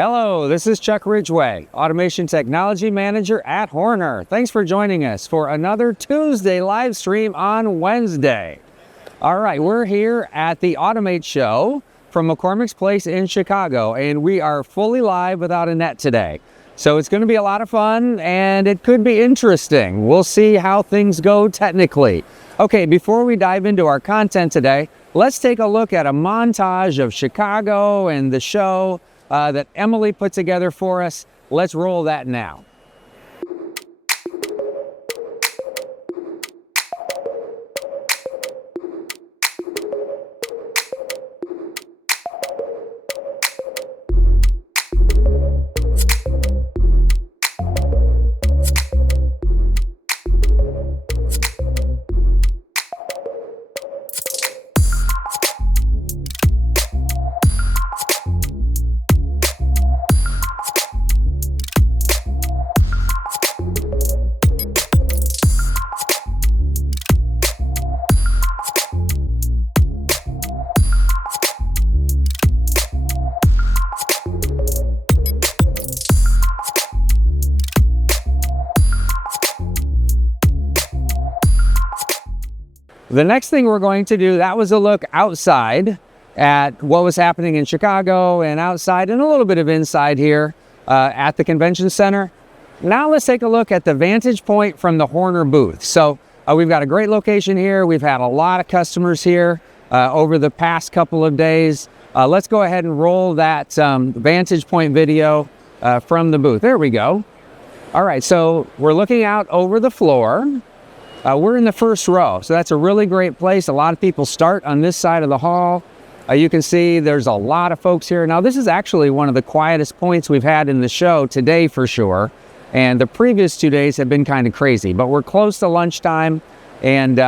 Hello, this is Chuck Ridgway, Automation Technology Manager at Horner. Thanks for joining us for another Tuesday live stream on Wednesday. All right, we're here at the Automate Show from McCormick's Place in Chicago, and we are fully live without a net today. So it's going to be a lot of fun, and it could be interesting. We'll see how things go technically. Okay, before we dive into our content today, let's take a look at a montage of Chicago and the show that Emily put together for us. Let's roll that now. The next thing we're going to do, that was a look outside at what was happening in Chicago and outside and a little bit of inside here at the convention center. Now let's take a look at the vantage point from the Horner booth. So we've got a great location here. We've had a lot of customers here over the past couple of days. Let's go ahead and roll that vantage point video from the booth. There we go. All right, so we're looking out over the floor. We're in the first row, so that's a really great place. A lot of people start on this side of the hall. You can see there's a lot of folks here. Now, this is actually one of the quietest points we've had in the show today for sure. And the previous 2 days have been kind of crazy, but we're close to lunchtime and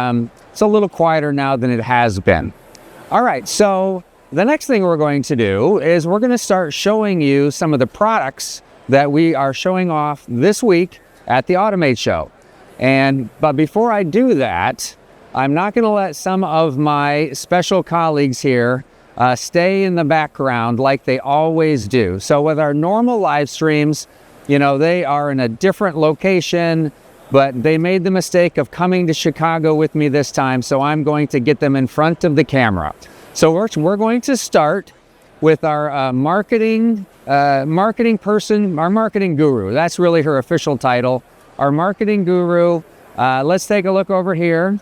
it's a little quieter now than it has been. All right, so the next thing we're going to do is we're going to start showing you some of the products that we are showing off this week at the Automate Show. But before I do that, I'm not going to let some of my special colleagues here stay in the background like they always do. So with our normal live streams, you know, they are in a different location, but they made the mistake of coming to Chicago with me this time, so I'm going to get them in front of the camera. So we're going to start with our marketing person, our marketing guru. That's really her official title. Our marketing guru. Let's take a look over here.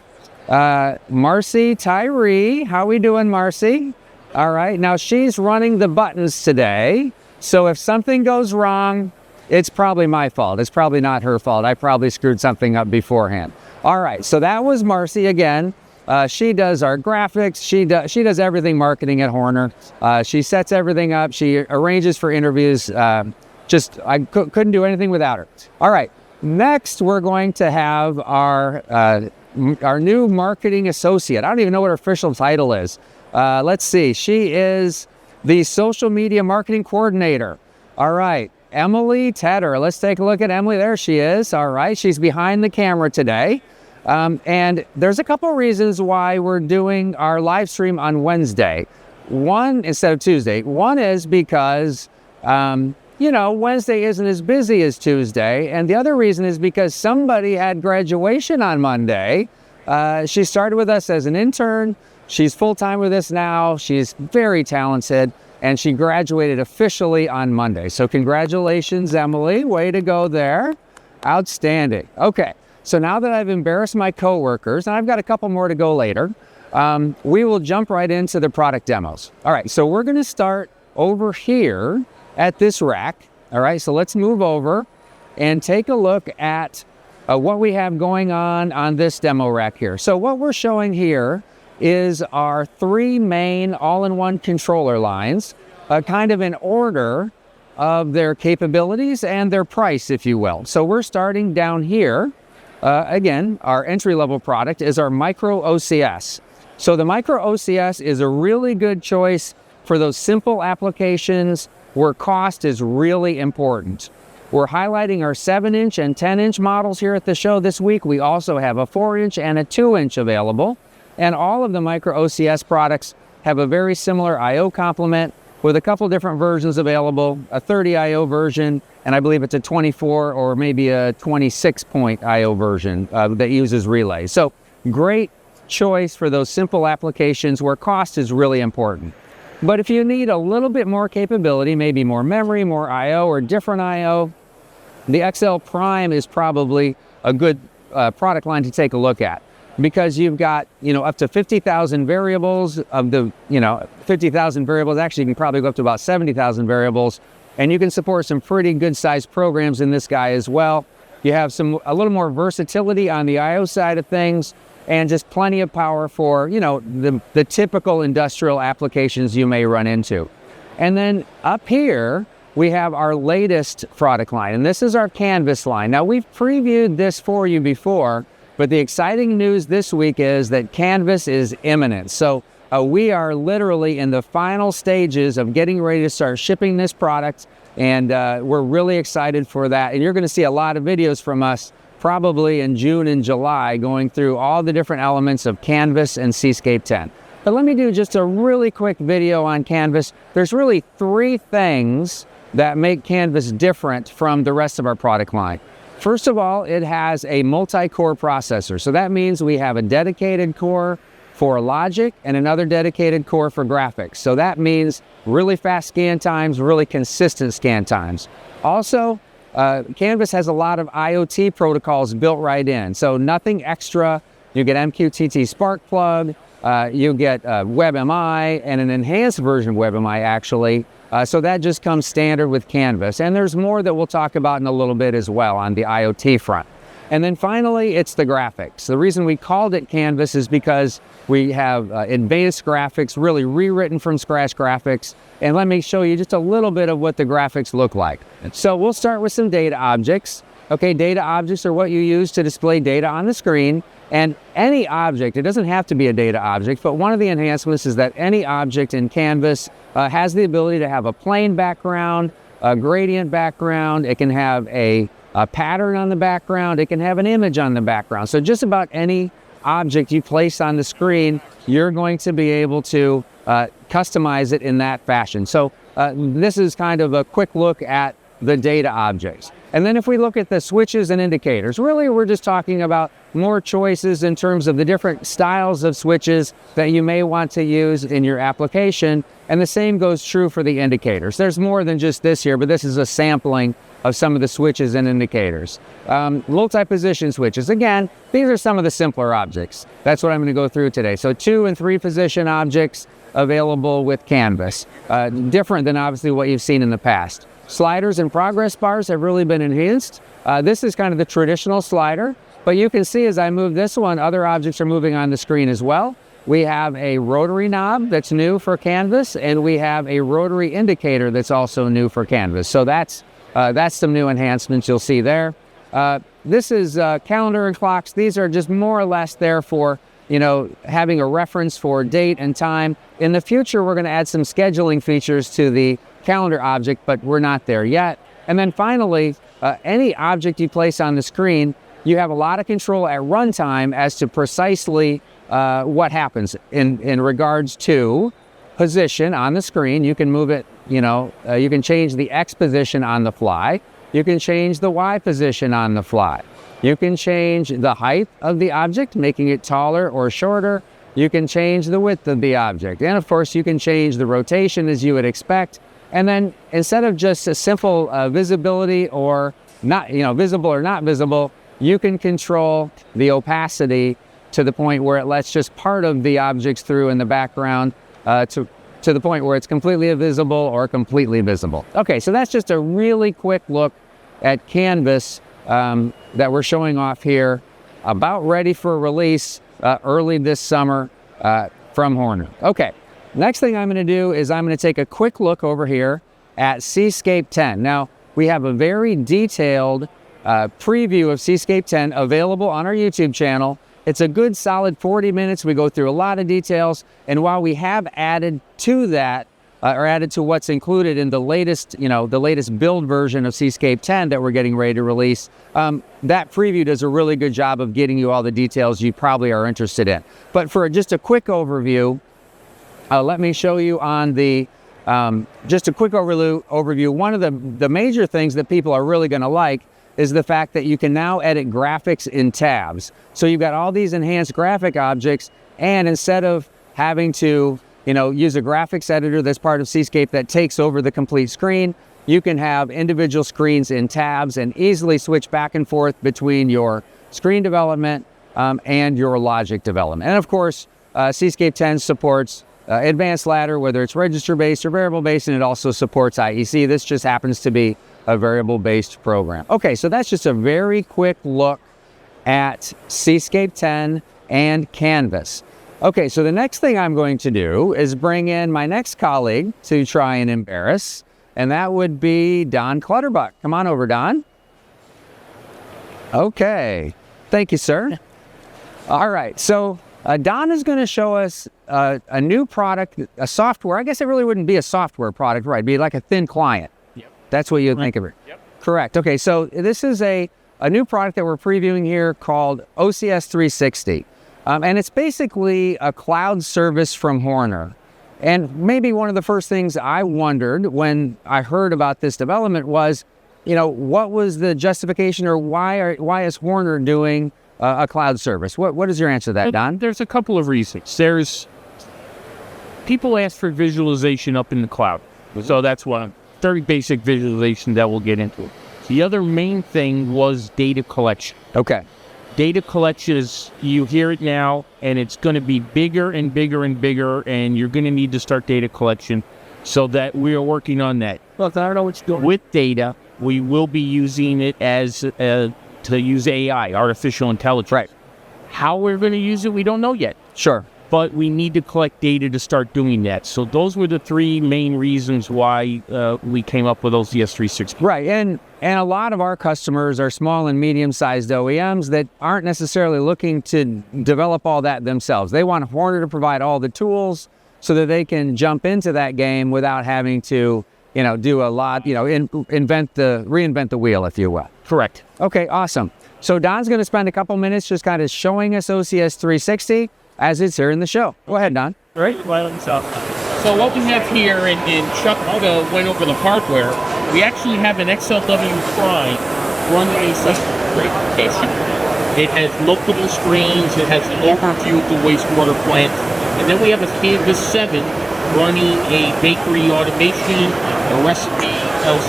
Marcy Tyree. How we doing, Marcy? All right. Now she's running the buttons today. So if something goes wrong, it's probably my fault. It's probably not her fault. I probably screwed something up beforehand. All right. So that was Marcy again. She does our graphics. She does everything marketing at Horner. She sets everything up. She arranges for interviews. I couldn't do anything without her. All right. Next, we're going to have our new marketing associate. I don't even know what her official title is. Let's see. She is the social media marketing coordinator. All right. Emily Tedder. Let's take a look at Emily. There she is. All right. She's behind the camera today. And there's a couple reasons why we're doing our live stream on Wednesday. One, instead of Tuesday. One is because you know, Wednesday isn't as busy as Tuesday. And the other reason is because somebody had graduation on Monday. She started with us as an intern. She's full-time with us now. She's very talented, and she graduated officially on Monday. So congratulations, Emily. Way to go there. Outstanding. Okay, so now that I've embarrassed my coworkers, and I've got a couple more to go later, we will jump right into the product demos. All right, so we're going to start over here at this rack. All right, so let's move over and take a look at what we have going on this demo rack here. So what we're showing here is our three main all-in-one controller lines, kind of in order of their capabilities and their price, if you will. So we're starting down here. Again, our entry-level product is our Micro OCS. So the Micro OCS is a really good choice for those simple applications where cost is really important. We're highlighting our 7-inch and 10-inch models here at the show this week. We also have a 4-inch and a 2-inch available. And all of the Micro OCS products have a very similar I/O complement with a couple different versions available, a 30 IO version, and I believe it's a 24 or maybe a 26 point IO version that uses relays. So great choice for those simple applications where cost is really important. But if you need a little bit more capability, maybe more memory, more IO, or different IO, the XL Prime is probably a good product line to take a look at, because you've got, up to 50,000 variables of the, 50,000 variables. Actually, you can probably go up to about 70,000 variables, and you can support some pretty good sized programs in this guy as well. You have a little more versatility on the IO side of things, and just plenty of power for, the typical industrial applications you may run into. And then up here, we have our latest product line, and this is our Canvas line. Now, we've previewed this for you before, but the exciting news this week is that Canvas is imminent. So we are literally in the final stages of getting ready to start shipping this product, and we're really excited for that. And you're gonna see a lot of videos from us probably in June and July, going through all the different elements of Canvas and Cscape 10. But let me do just a really quick video on Canvas. There's really 3 things that make Canvas different from the rest of our product line. First of all, it has a multi-core processor. So that means we have a dedicated core for logic and another dedicated core for graphics. So that means really fast scan times, really consistent scan times. Also, Canvas has a lot of IoT protocols built right in, so nothing extra. You get MQTT Spark Plug, you get WebMI, and an enhanced version of WebMI actually. So that just comes standard with Canvas. And there's more that we'll talk about in a little bit as well on the IoT front. And then finally, it's the graphics. The reason we called it Canvas is because we have advanced graphics, really rewritten from scratch graphics. And let me show you just a little bit of what the graphics look like. So we'll start with some data objects. Okay, data objects are what you use to display data on the screen. And any object, it doesn't have to be a data object, but one of the enhancements is that any object in Canvas has the ability to have a plane background, a gradient background. It can have a pattern on the background. It can have an image on the background. So just about any object you place on the screen, you're going to be able to customize it in that fashion. So this is kind of a quick look at the data objects. And then if we look at the switches and indicators, really we're just talking about more choices in terms of the different styles of switches that you may want to use in your application. And the same goes true for the indicators. There's more than just this here, but this is a sampling of some of the switches and indicators. Multi-position switches, again, these are some of the simpler objects. That's what I'm going to go through today. So 2 and 3 position objects available with Canvas, different than obviously what you've seen in the past. Sliders and progress bars have really been enhanced. This is kind of the traditional slider, but you can see as I move this one, other objects are moving on the screen as well. We have a rotary knob that's new for Canvas, and we have a rotary indicator that's also new for Canvas. So that's some new enhancements you'll see there. This is calendar and clocks. These are just more or less there for, having a reference for date and time. In the future, we're going to add some scheduling features to the calendar object, but we're not there yet. And then finally, any object you place on the screen, you have a lot of control at runtime as to precisely what happens in regards to position on the screen. You can move it, you can change the X position on the fly. You can change the Y position on the fly. You can change the height of the object, making it taller or shorter. You can change the width of the object. And of course, you can change the rotation as you would expect. And then instead of just a simple visibility or not, visible or not visible, you can control the opacity to the point where it lets just part of the objects through in the background to the point where it's completely invisible or completely visible. Okay, so that's just a really quick look at Canvas that we're showing off here, about ready for release early this summer from Horner. Okay, next thing I'm going to do is I'm going to take a quick look over here at Cscape 10. Now, we have a very detailed preview of Cscape 10 available on our YouTube channel. It's a good solid 40 minutes. We go through a lot of details, and while we have added to that, or added to what's included in the latest, the latest build version of Cscape 10 that we're getting ready to release, that preview does a really good job of getting you all the details you probably are interested in. But for just a quick overview, let me show you on the Just a quick overview. One of the major things that people are really going to like is the fact that you can now edit graphics in tabs. So you've got all these enhanced graphic objects, and instead of having to, use a graphics editor that's part of Cscape that takes over the complete screen, you can have individual screens in tabs and easily switch back and forth between your screen development and your logic development. And of course, Cscape 10 supports advanced ladder, whether it's register-based or variable-based, and it also supports IEC. This just happens to be a variable-based program. Okay, so that's just a very quick look at Cscape 10 and Canvas. Okay, so the next thing I'm going to do is bring in my next colleague to try and embarrass, and that would be Don Clutterbuck. Come on over, Don. Okay, thank you, sir. All right, so Don is going to show us a new product, a software. I guess it really wouldn't be a software product, right? It'd be like a thin client. Yep. That's what you think of it. Yep. Correct. Okay, so this is a new product that we're previewing here called OCS360. And it's basically a cloud service from Horner. And maybe one of the first things I wondered when I heard about this development was, what was the justification, or why is Horner doing a cloud service? What is your answer to that, Don? There's a couple of reasons. People ask for visualization up in the cloud. So that's one very basic visualization that we'll get into. The other main thing was data collection. Okay. Data collection is, you hear it now, and it's going to be bigger and bigger and bigger, and you're going to need to start data collection. So that we are working on that. Look, I don't know what you're doing. With data, we will be using it as to use AI, artificial intelligence. Right. How we're going to use it, we don't know yet. Sure. But we need to collect data to start doing that. So those were the three main reasons why we came up with OCS360. Right, and a lot of our customers are small and medium-sized OEMs that aren't necessarily looking to develop all that themselves. They want Horner to provide all the tools so that they can jump into that game without having to, do a lot, reinvent the wheel, if you will. Correct. Okay, awesome. So Don's going to spend a couple minutes just kind of showing us OCS360 as it's here in the show. Go ahead, Don. Right. So what we have here, and Chuck went over the hardware, we actually have an XLW Prime running a application. It has multiple screens, it has an overview of the wastewater plant, and then we have a Canvas 7 running a bakery automation, a recipe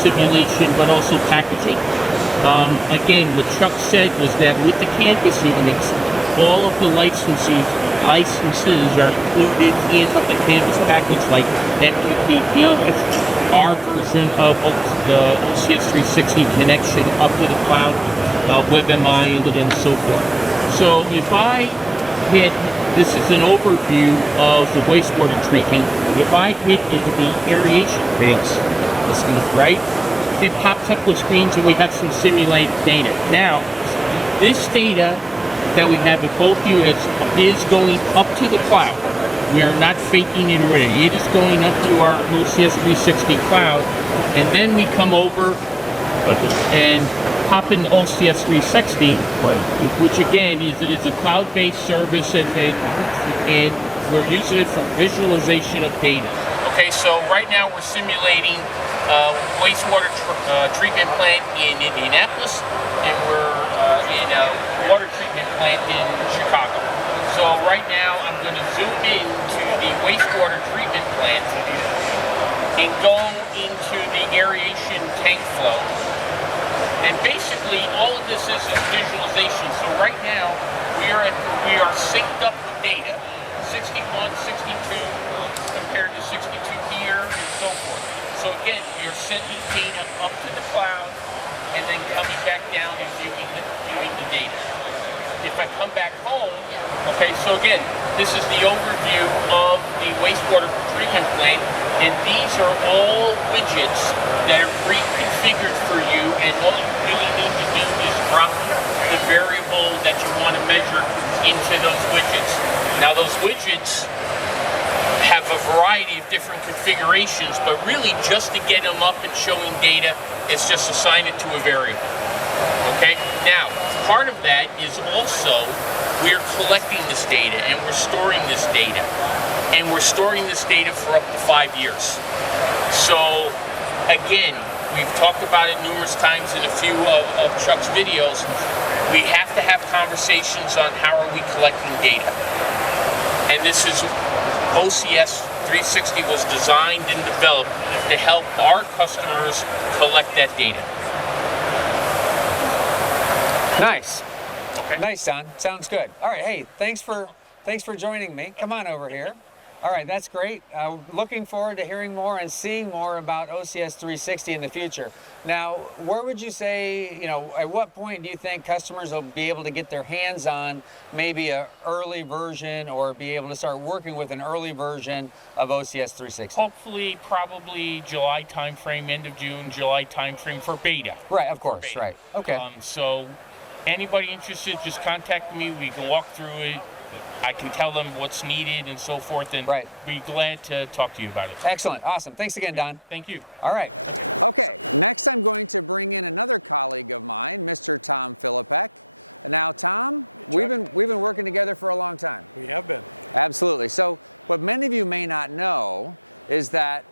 simulation, but also packaging. Again, what Chuck said was that with the Canvas units, all of the licenses are included in the Canvas package, like MQTT, our version of the OCS360 connection up to the cloud, WebMI, and so forth. So if I hit, this is an overview of the wastewater treatment. If I hit into the aeration phase, right, it pops up with screens and we have some simulated data. Now, this data that we have with both units is going up to the cloud. We are not faking it already. It is going up to our OCS360 cloud, and then we come over and pop in OCS360, which again is a cloud-based service, and we're using it for visualization of data. Okay, so right now we're simulating wastewater treatment plant in Indianapolis, and we're in a water treatment plant in Chicago. So right now I'm going to zoom in to the wastewater treatment plant and go into the aeration tank flow. And basically all of this is a visualization. So right now we are synced up with data. 61, 62 compared to 62 here, and so forth. So again, you're sending data up to the cloud and then coming back down and viewing the data. If I come back home, okay, so again, this is the overview of the wastewater treatment plant, and these are all widgets that are pre-configured for you, and all you really need to do is drop the variable that you want to measure into those widgets. Now those widgets have a variety of different configurations, but really just to get them up and showing data, it's just assign it to a variable. Okay? Now, part of that is also we're collecting this data and we're storing this data. And we're storing this data for up to 5 years. So again, we've talked about it numerous times in a few of Chuck's videos. We have to have conversations on how are we collecting data. And this is OCS360 was designed and developed to help our customers collect that data. Nice. Okay. Nice, Don. Sounds good. All right. Hey, thanks for joining me. Come on over here. All right, that's great. Looking forward to hearing more and seeing more about OCS360 in the future. Now, where would you say, at what point do you think customers will be able to get their hands on maybe an early version or be able to start working with an early version of OCS360? Hopefully, probably July timeframe, end of June, July timeframe for beta. Right, of course, right. Okay. So anybody interested, just contact me. We can walk through it. I can tell them what's needed and so forth, and be glad to talk to you about it. Excellent. Awesome. Thanks again, Don. Thank you. All right. Okay, next I'm going to bring in another colleague of mine, Mr. Tom Philippek. Now, Tom, we've been working together for a long time. We have been. Absolutely. So what many of you may not know is that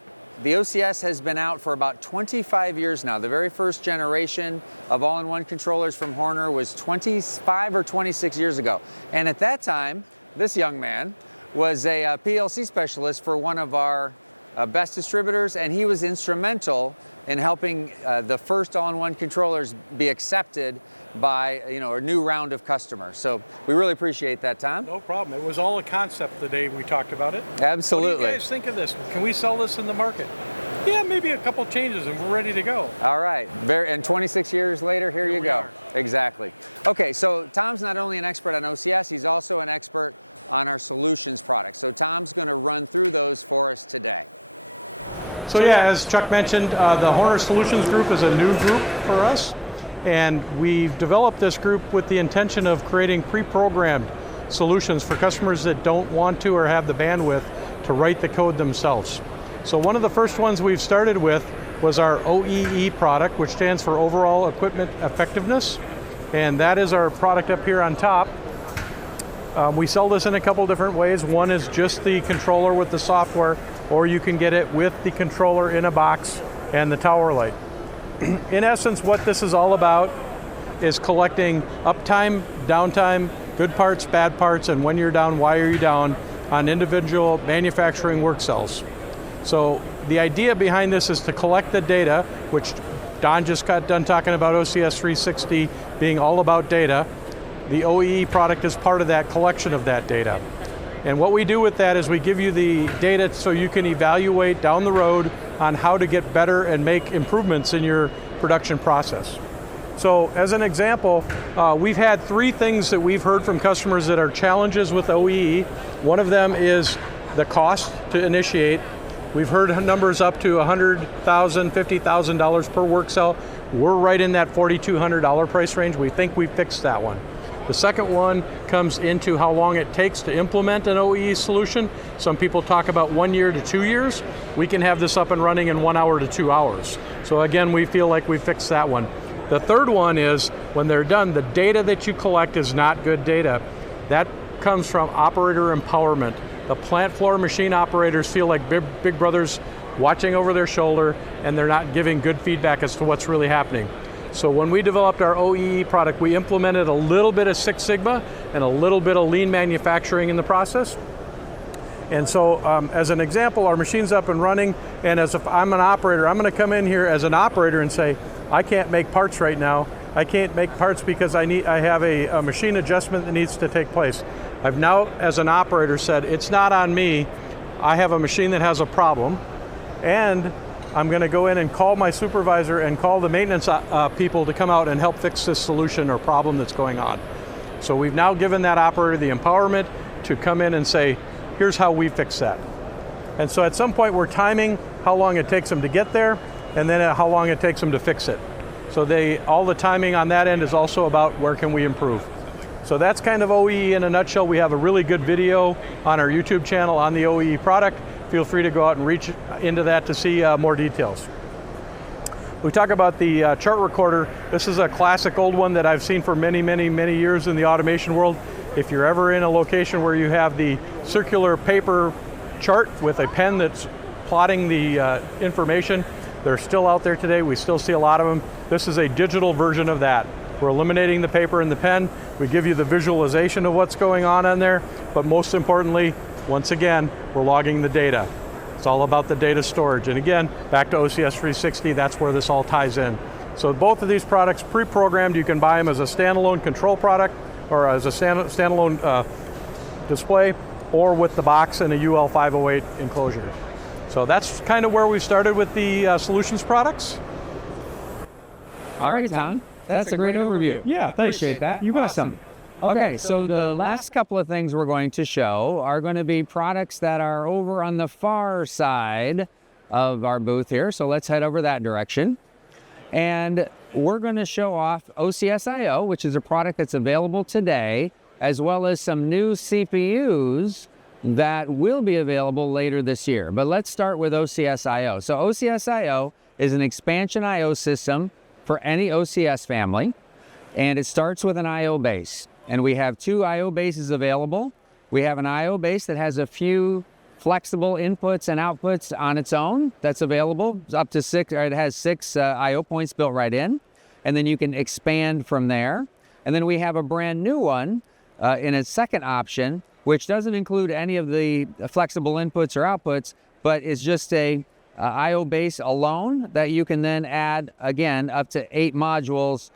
the OCS has been out for about 25 years now. The very first generation of all-in-one controllers from Horner was 25 or 26 years ago. And at that time, this young man was a PLC specialist for one of our best distributors, and he was instrumental in helping the first all-in-one controllers be accepted by a new round of customers. So we really appreciate that, Tom. No problem. It was all a concept the day we talked about it. Absolutely. What do you guys think of this? Can we sell this in the market? Yeah, maybe a couple changes and we're ready to go. All right. And 26 years later, here you go. Exactly. Okay, so Tom's not only an expert on OCS, he's also an expert on our solutions products. So Tom's going to run through those for us today. So yeah, as Chuck mentioned, the Horner Solutions Group is a new group for us. And we've developed this group with the intention of creating pre-programmed solutions for customers that don't want to or have the bandwidth to write the code themselves. So one of the first ones we've started with was our OEE product, which stands for Overall Equipment Effectiveness. And that is our product up here on top. We sell this in a couple different ways. One is just the controller with the software, or you can get it with the controller in a box and the tower light. In essence, what this is all about is collecting uptime, downtime, good parts, bad parts, and when you're down, why are you down, on individual manufacturing work cells. So the idea behind this is to collect the data, which Don just got done talking about OCS360 being all about data. The OEE product is part of that collection of that data. And what we do with that is we give you the data so you can evaluate down the road on how to get better and make improvements in your production process. So as an example, we've had three things that we've heard from customers that are challenges with OEE. One of them is the cost to initiate. We've heard numbers up to $100,000, $50,000 per work cell. We're right in that $4,200 price range. We think we fixed that one. The second one comes into how long it takes to implement an OEE solution. Some people talk about 1 year to 2 years. We can have this up and running in 1 hour to 2 hours. So again, we feel like we fixed that one. The third one is when they're done, the data that you collect is not good data. That comes from operator empowerment. The plant floor machine operators feel like big brothers watching over their shoulder, and they're not giving good feedback as to what's really happening. So when we developed our OEE product, we implemented a little bit of Six Sigma and a little bit of lean manufacturing in the process. And so as an example, our machine's up and running, and as if I'm an operator, I'm going to come in here as an operator and say, I can't make parts right now. I can't make parts because I have a machine adjustment that needs to take place. I've now, as an operator, said, it's not on me. I have a machine that has a problem, and I'm going to go in and call my supervisor and call the maintenance people to come out and help fix this solution or problem that's going on. So we've now given that operator the empowerment to come in and say, here's how we fix that. And so at some point we're timing how long it takes them to get there, and then how long it takes them to fix it. So all the timing on that end is also about where can we improve. So that's kind of OEE in a nutshell. We have a really good video on our YouTube channel on the OEE product. Feel free to go out and reach into that to see more details. We talk about the chart recorder. This is a classic old one that I've seen for many, many, many years in the automation world. If you're ever in a location where you have the circular paper chart with a pen that's plotting the information. They're still out there today. We still see a lot of them. This is a digital version of that. We're eliminating the paper and the pen. We give you the visualization of what's going on there, but most importantly, once again, we're logging the data. It's all about the data storage. And again, back to OCS360, that's where this all ties in. So both of these products pre-programmed, you can buy them as a standalone control product or as a standalone display, or with the box and a UL508 enclosure. So that's kind of where we started with the solutions products. All right, Tom. That's a great overview. Yeah, thanks. Appreciate that. You got some. Okay, so the last couple of things we're going to show are going to be products that are over on the far side of our booth here. So let's head over that direction. And we're going to show off OCS-I-O, which is a product that's available today, as well as some new CPUs that will be available later this year. But let's start with OCS-I-O. So OCS-I-O is an expansion I/O system for any OCS family, and it starts with an I/O base. And we have two I/O bases available. We have an I/O base that has a few flexible inputs and outputs on its own that's available, up to 6, or it has 6 I/O points built right in, and then you can expand from there. And then we have a brand new one in a second option, which doesn't include any of the flexible inputs or outputs, but it's just a I/O base alone that you can then add, again, up to 8 modules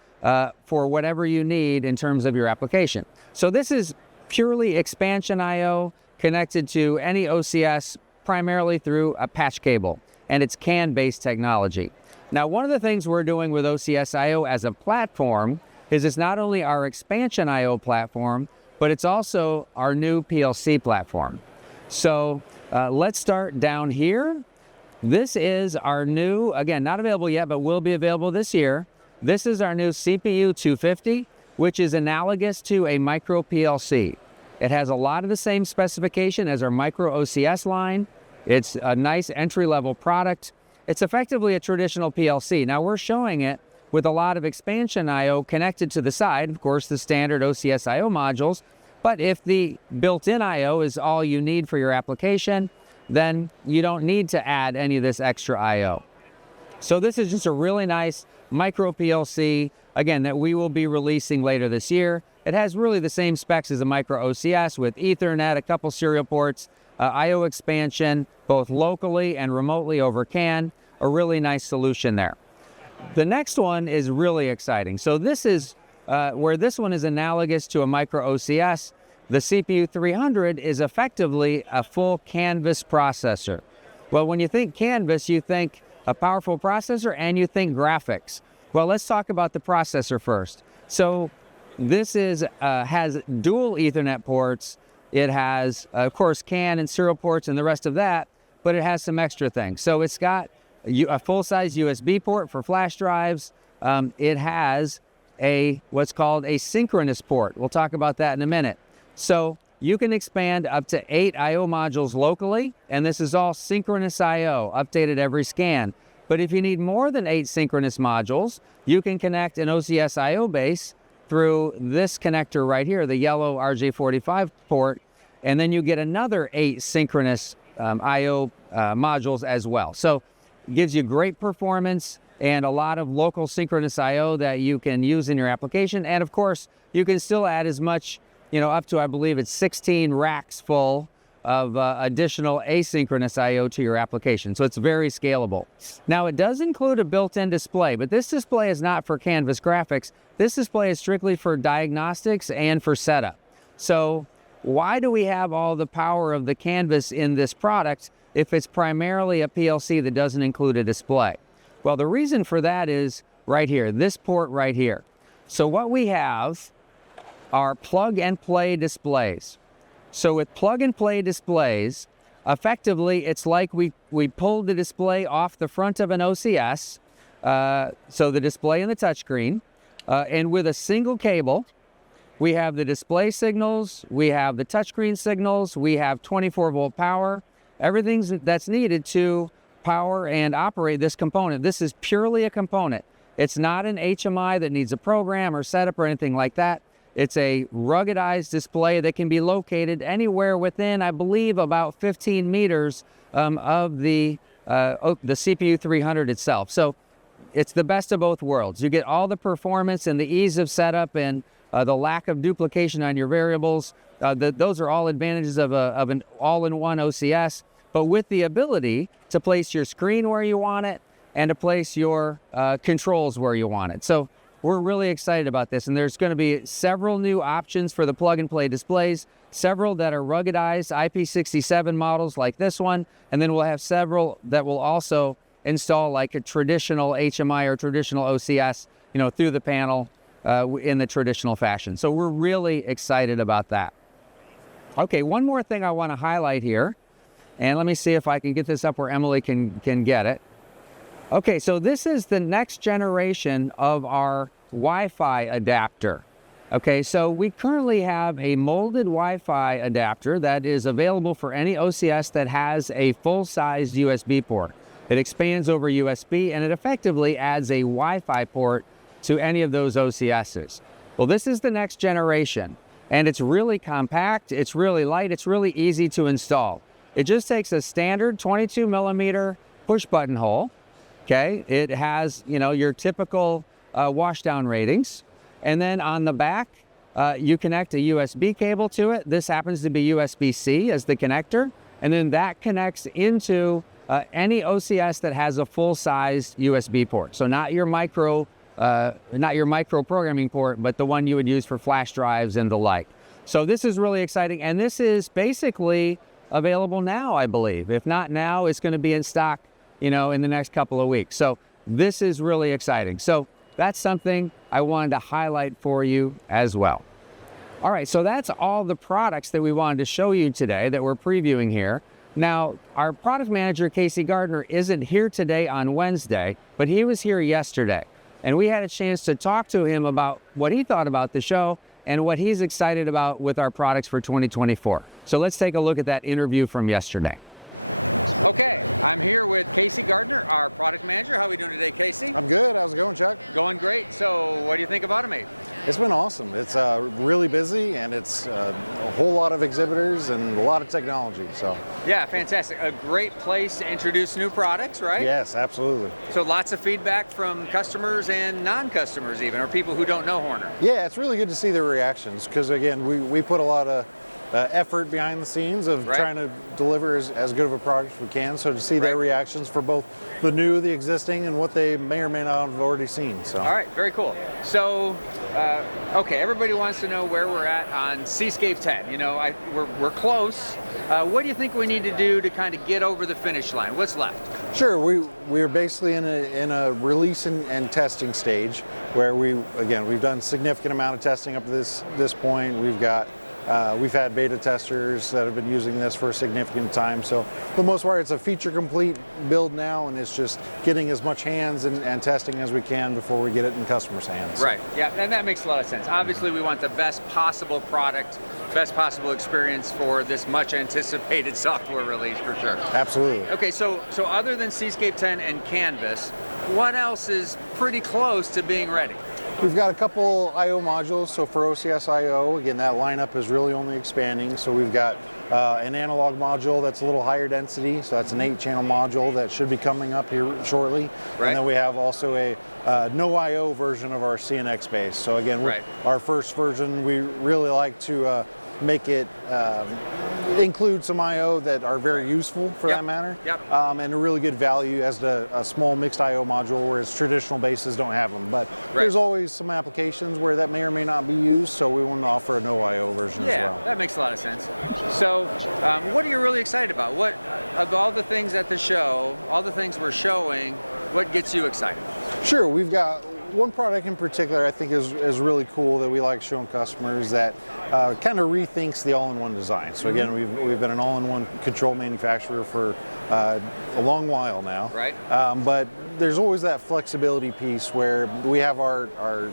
for whatever you need in terms of your application. So this is purely expansion I/O connected to any OCS primarily through a patch cable, and it's CAN-based technology. Now, one of the things we're doing with OCS-I/O as a platform is it's not only our expansion I/O platform, but it's also our new PLC platform. So let's start down here. This is our new, again, not available yet, but will be available this year. This is our new CPU 250, which is analogous to a micro PLC. It has a lot of the same specification as our micro OCS line. It's a nice entry-level product. It's effectively a traditional PLC. Now we're showing it with a lot of expansion I/O connected to the side, of course, the standard OCS-I/O modules. But if the built-in I/O is all you need for your application, then you don't need to add any of this extra I/O. So this is just a really nice micro PLC, again, that we will be releasing later this year. It has really the same specs as a micro OCS with Ethernet, a couple serial ports, I/O expansion, both locally and remotely over CAN, a really nice solution there. The next one is really exciting. So this is where this one is analogous to a micro OCS. The CPU 300 is effectively a full Canvas processor. Well, when you think Canvas, you think a powerful processor and you think graphics. Well, let's talk about the processor first. So this is has dual Ethernet ports. It has, of course, CAN and serial ports and the rest of that, but it has some extra things. So it's got a full-size USB port for flash drives. It has what's called a synchronous port. We'll talk about that in a minute. So you can expand up to 8 I/O modules locally, and this is all synchronous I/O, updated every scan. But if you need more than 8 synchronous modules, you can connect an OCS-I/O base through this connector right here, the yellow RJ45 port, and then you get another 8 synchronous I/O modules as well. So it gives you great performance and a lot of local synchronous I/O that you can use in your application. And of course, you can still add as much, up to, I believe it's 16 racks full of additional asynchronous I/O to your application. So it's very scalable. Now it does include a built-in display, but this display is not for Canvas graphics. This display is strictly for diagnostics and for setup. So why do we have all the power of the Canvas in this product if it's primarily a PLC that doesn't include a display? Well, the reason for that is right here, this port right here. So what we have are plug-and-play displays. So with plug-and-play displays, effectively, it's like we pulled the display off the front of an OCS, so the display and the touchscreen, and with a single cable, we have the display signals, we have the touchscreen signals, we have 24-volt power, everything that's needed to power and operate this component. This is purely a component. It's not an HMI that needs a program or setup or anything like that. It's a ruggedized display that can be located anywhere within, I believe, about 15 meters of the CPU 300 itself. So it's the best of both worlds. You get all the performance and the ease of setup and the lack of duplication on your variables. Those are all advantages of an all-in-one OCS, but with the ability to place your screen where you want it and to place your controls where you want it. So we're really excited about this, and there's going to be several new options for the plug-and-play displays, several that are ruggedized IP67 models like this one, and then we'll have several that will also install like a traditional HMI or traditional OCS, through the panel in the traditional fashion. So we're really excited about that. Okay, one more thing I want to highlight here, and let me see if I can get this up where Emily can get it. Okay, so this is the next generation of our Wi-Fi adapter. Okay, so we currently have a molded Wi-Fi adapter that is available for any OCS that has a full-sized USB port. It expands over USB and it effectively adds a Wi-Fi port to any of those OCSs. Well, this is the next generation, and it's really compact, it's really light, it's really easy to install. It just takes a standard 22 millimeter push button hole. Okay, it has, your typical washdown ratings. And then on the back, you connect a USB cable to it. This happens to be USB-C as the connector. And then that connects into any OCS that has a full-size USB port. So not your micro programming port, but the one you would use for flash drives and the like. So this is really exciting. And this is basically available now, I believe. If not now, it's going to be in stock in the next couple of weeks. So this is really exciting. So that's something I wanted to highlight for you as well. All right, so that's all the products that we wanted to show you today that we're previewing here. Now, our product manager, Casey Gardner, isn't here today on Wednesday, but he was here yesterday. And we had a chance to talk to him about what he thought about the show and what he's excited about with our products for 2024. So let's take a look at that interview from yesterday. Okay, I'm here with Casey Gardner, our product manager. How are we doing today, Casey? I'm good. How's it going, Chuck? Going great. So what do you think of Automate? It's been awesome. It's really busy, and it's a whole lot of exhibitors and a lot of technology. So yeah, fantastic. A great place to introduce new products, right? Yes, absolutely. So lots of feedback from customers and non-customers even, or people who don't know Horner. Yeah, it's really good to see their reactions because, again, we put a lot of effort behind the scenes of trying to deliver as good of a product as we can. So to see their reactions for both the new, the existing, and what they may or may not have already seen. So. All right, very cool. So, okay, everybody wants to know where we're at on Cscape 10. We're close. What do you think we need to do to kind of get over the finish line? What's left? Sure, we're basically in a release and testing stage where we've done a significant amount of testing up to this point. We've had beta testers that have been using this for a significant time. So for the most part, it's a feature complete build now, and it's just getting as much hands and testing as we can before we get it in customers' hands. Right, yeah, and that makes a lot of sense. Obviously, we want the best possible product, best possible experience for this much anticipated software release for sure. Absolutely. Okay, so other than Cscape 10 and Canvas, what else is pretty close to being ready? We've got a couple I/O modules. So for OCS-I/O, again, that lineup is really only expanding. So we've got an analog module that's a little higher density. So that's an 8-channel module that should be coming up here shortly. Right. And then we have also a no I/O version of our CNX base. So again, our first version, we really like to make it include some I/O that are very useful for that matter, and a really good value as a small mixed I/O module, whereas traditional bases don't have them. But there's always some applications where that may or may not be used, so we want to offer a no I/O version as well. Yeah, that makes a lot of sense. So what are you really excited about? What of all the things at the show, all the things we're showing, what gets you excited? Sure, we've got one product in particular I think is really cool that we like showing customers that kind of rethinks the all-in-one design. So again, we've been an all-in-one control manufacturer for a long while now. Right. But there's always that flexibility piece where we have our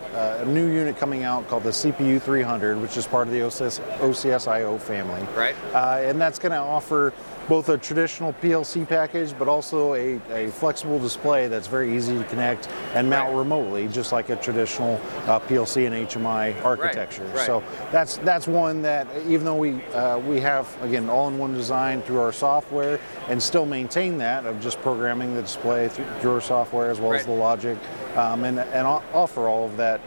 new unit coming out called the CPU 300, which is part of the OCS-I/O family. Right. And that's going to offer both a traditional PLC package, but also a flexible display that's very easy to connect and mount remotely, just like a traditional PLC and HMI architecture. Right. So that's one that, even though we have, again, all-in-one design through our software, and still maintain that of just programming the display through our software as well as the logic, and offer all of that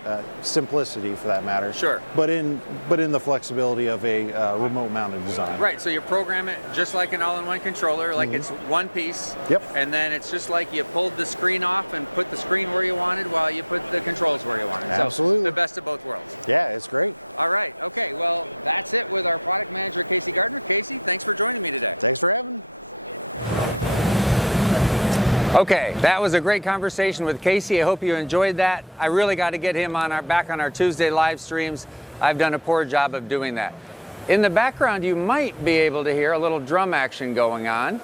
simplicity for that matter. Sure. But in the flexibility of a remote-mounted design. Right, so you program it just like an all-in-one controller, like it's one piece. Yep. And then it's just like you pulled the screen off and put the screen where you wanted while you put the controls where you wanted. Absolutely. So the best of both worlds. Yeah, it's great. All right, okay, well, that's it with our product manager, Casey Gardner. Casey, thanks for joining me today. Thanks for having me. Okay, that was a great conversation with Casey. I hope you enjoyed that. I really got to get him back on our Tuesday live streams. I've done a poor job of doing that. In the background, you might be able to hear a little drum action going on.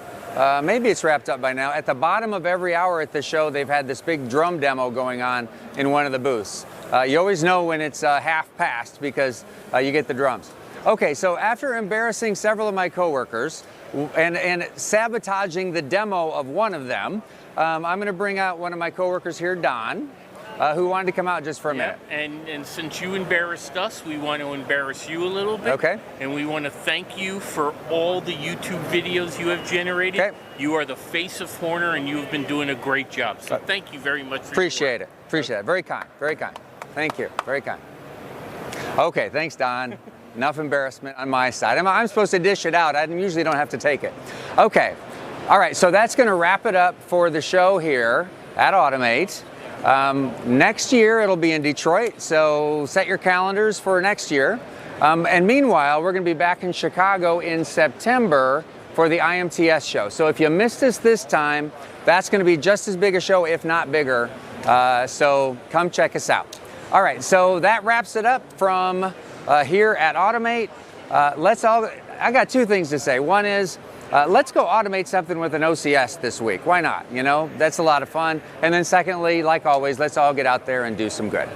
Maybe it's wrapped up by now. At the bottom of every hour at the show, they've had this big drum demo going on in one of the booths. You always know when it's half past because you get the drums. Okay, so after embarrassing several of my coworkers and sabotaging the demo of one of them, I'm going to bring out one of my coworkers here, Don, who wanted to come out just for a minute. And since you embarrassed us, we want to embarrass you a little bit. Okay. And we want to thank you for all the YouTube videos you have generated. Okay. You are the face of Horner, and you have been doing a great job. So thank you very much for Appreciate your it. Appreciate it. Very kind. Very kind. Thank you. Very kind. Okay, thanks, Don. Enough embarrassment on my side. I'm supposed to dish it out. I usually don't have to take it. Okay. All right, so that's going to wrap it up for the show here at Automate. Next year, it'll be in Detroit, so set your calendars for next year. And meanwhile, we're going to be back in Chicago in September for the IMTS show. So if you missed us this time, that's going to be just as big a show, if not bigger. So come check us out. All right, so that wraps it up from here at Automate. I got two things to say. One is, let's go automate something with an OCS this week. Why not? You know, that's a lot of fun. And then secondly, like always, let's all get out there and do some good.